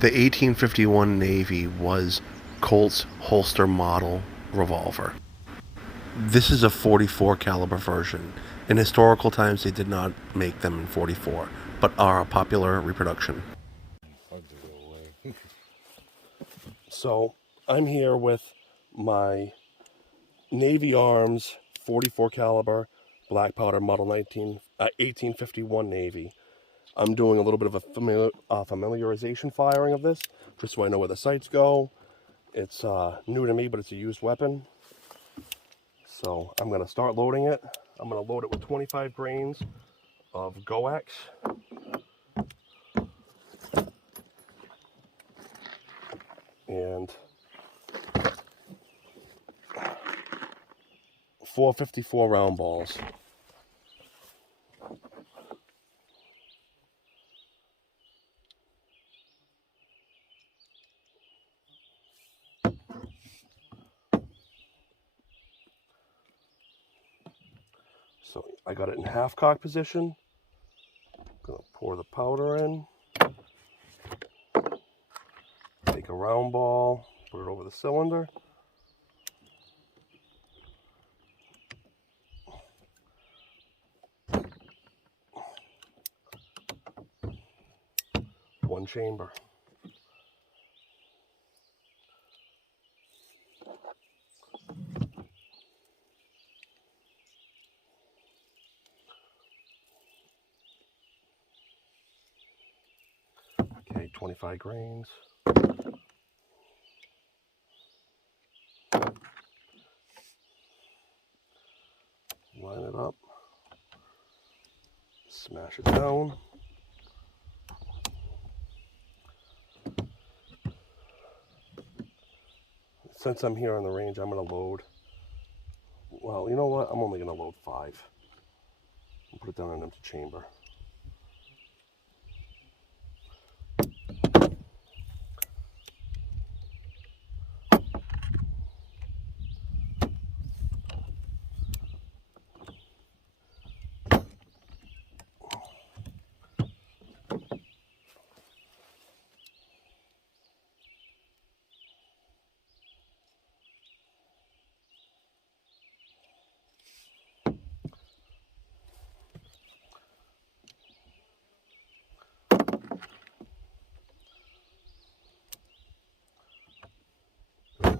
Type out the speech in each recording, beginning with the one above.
The 1851 Navy was Colt's holster model revolver. This is a 44 caliber version. In historical times, they did not make them in 44, but are a popular reproduction. So I'm here with my Navy Arms 44 caliber black powder model 1851 Navy. I'm doing a little bit of a familiarization firing of this, just so I know where the sights go. It's new to me, but it's a used weapon. So I'm going to start loading it. I'm going to load it with 25 grains of GoX. And 454 round balls. So I got it in half cock position. I'm going to pour the powder in. Take a round ball, put it over the cylinder. One chamber. Okay, 25 grains. Line it up. Smash it down. Since I'm here on the range, I'm going to load. Well, you know what? I'm only going to load 5. And put it down in an empty chamber.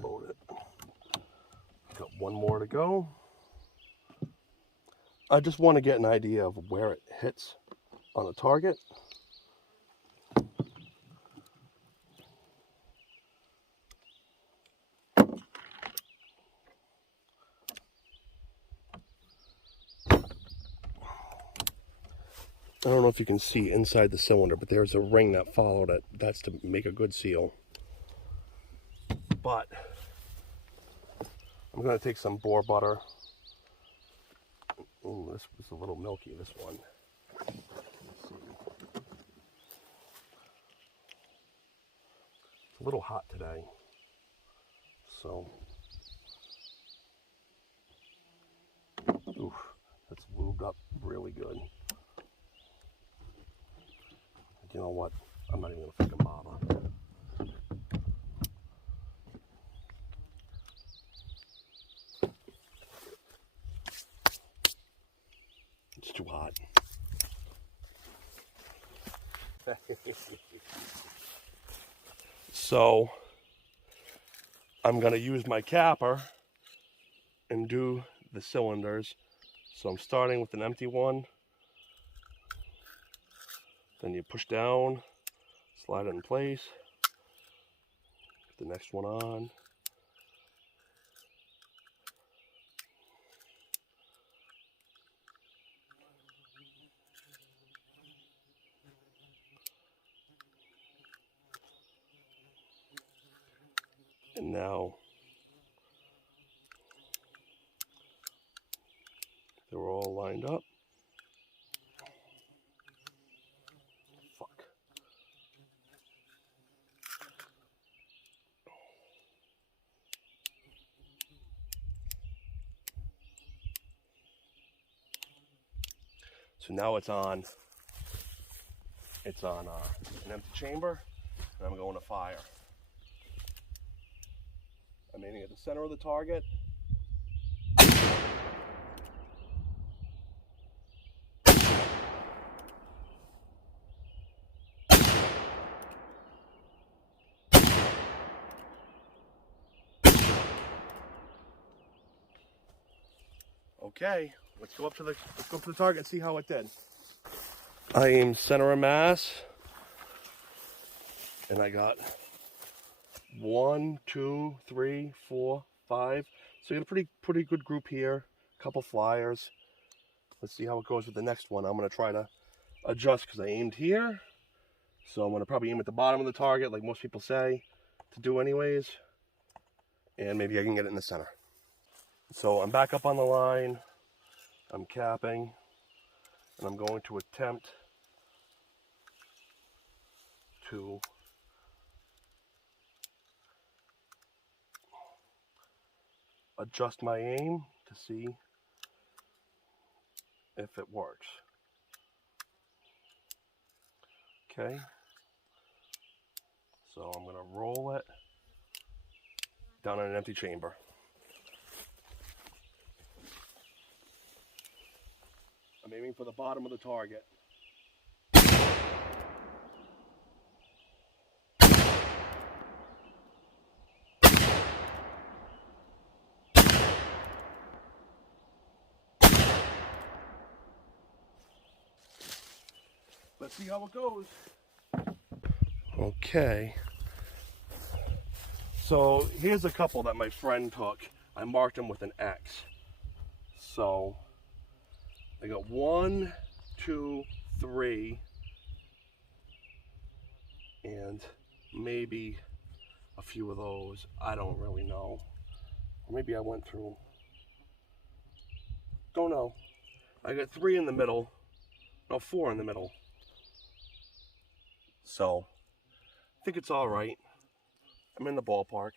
Load it. Got one more to go. I just want to get an idea of where it hits on a target. I don't know if you can see inside the cylinder, but there's a ring that followed it. That's to make a good seal. But I'm going to take some boar butter. Ooh, this was a little milky, this one. Let's see. It's a little hot today. So, oof, that's lubed up really good. You know what? I'm not even going to freaking bother. It's too hot. So, I'm going to use my capper and do the cylinders. So I'm starting with an empty one. Then you push down, slide it in place. Get the next one on. And now they're all lined up. Fuck. So now it's on an empty chamber. and I'm going to fire. I'm aiming at the center of the target. Okay, let's go up to the target and see how it did. I aimed center of mass, and I got 1, 2, 3, 4, 5. So you got a pretty good group here. A couple flyers. Let's see how it goes with the next one. I'm going to try to adjust because I aimed here. So I'm going to probably aim at the bottom of the target, like most people say to do anyways. And maybe I can get it in the center. So I'm back up on the line. I'm capping. And I'm going to attempt to adjust my aim to see if it works. Okay. So I'm going to roll it down in an empty chamber. I'm aiming for the bottom of the target. Let's see how it goes. Okay. So here's a couple that my friend took. I marked them with an X. So I got 1, 2, 3, and maybe a few of those. I don't really know. Or maybe I went through. Don't know. I got 3 in the middle. No, 4 in the middle. So I think it's all right. I'm in the ballpark.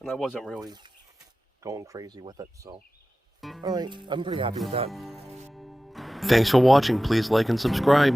And I wasn't really going crazy with it, so all right, I'm pretty happy with that. Thanks for watching. Please like and subscribe.